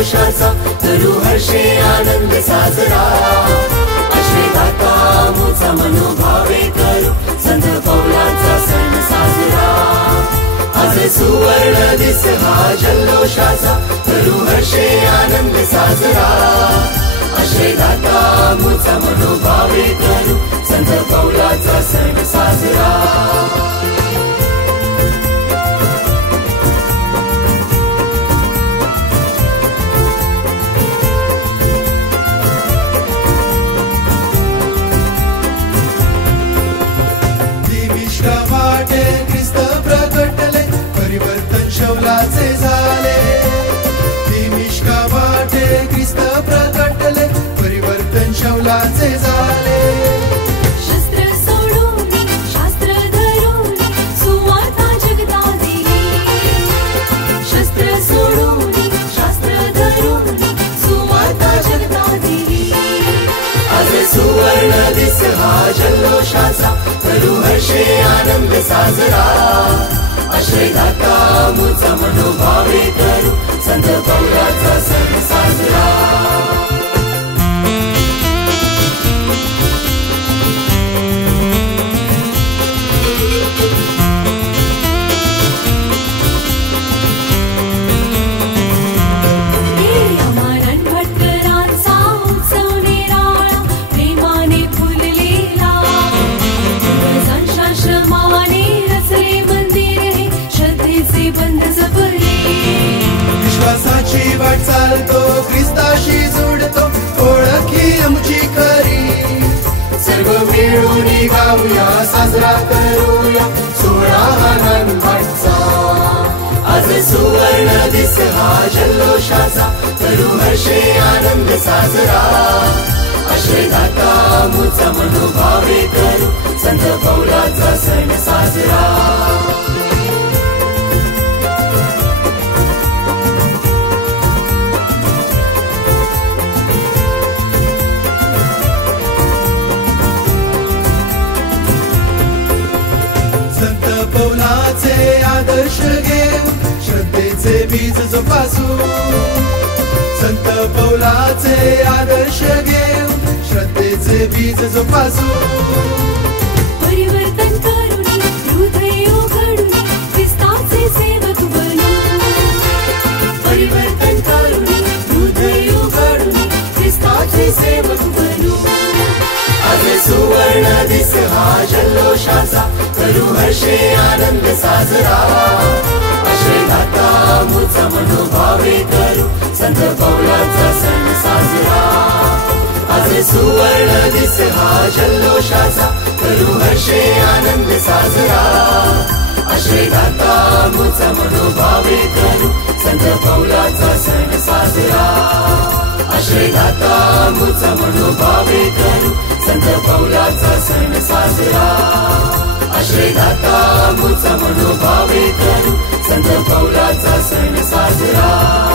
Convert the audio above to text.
जल्लोषाचा करू हर्षे आनंद साजरा आश्रयदाता आमचा मनोभावे करू संत पौलांचा सण साजरा आज सुवर्ण दिस हा जल्लोषाचा करू हर्षे आनंद साजरा आश्रयदाता आमचा मनोभावे करू संत पौलांचा सण साजरा वाटे ख्रिस्त प्रकटले परिवर्तन शौलाचे झाले दिमिश्का वाटे ख्रिस्त प्रकटले परिवर्तन शौलाचे झाले शस्त्र सोडून शास्त्र धरून सुवार्ता जगता दिली शस्त्र सोडून शास्त्र धरून सुवार्ता जगता दिली आज सुवर्ण दिस हा जल्लोषाचा करू हर्षे आनंद साजरा आश्रयदाता आमचा मनोभावे करू संत पौलांचा सण साजरा विश्वासाची वाट चालतो ख्रिस्ताशी जोडतो ओळखी आमची खरी सर्व मिळून गाऊया साजरा करूया सोहळा आनंदाचा आज सुवर्ण दिस हा जल्लोषाचा करू हर्षे आनंद साजरा आश्रयदाता आमचा मनोभावे करू संत पौलांचा सण साजरा पौलाचे आदर्श घेऊ श्रद्धेचे बीज जोपासू संत पौलाचे आदर्श घेऊ श्रद्धेचे बीज जोपासू परिवर्तन करून हृदय उघडून ख्रिस्ताचे सेवक बनू परिवर्तन करून हृदय उघडून ख्रिस्ताचे सेवक बनू आज सुवर्ण दिस हा जल्लोषाचा करू हर्षे आनंद साजरा आश्रयदाता आमचा मनोभावे करू संत पौलांचा सण साजरा आज सुवर्ण दिस हा जल्लोषाचा करू हर्षे आनंद साजरा आश्रयदाता आमचा मनोभावे करू संत पौलांचा सण साजरा आश्रयदाता आमचा मनोभावे करू संत पौलांचा सण साजरा आश्रयदाता आमचा मनोभावे करू संत पौलांचा सण साजरा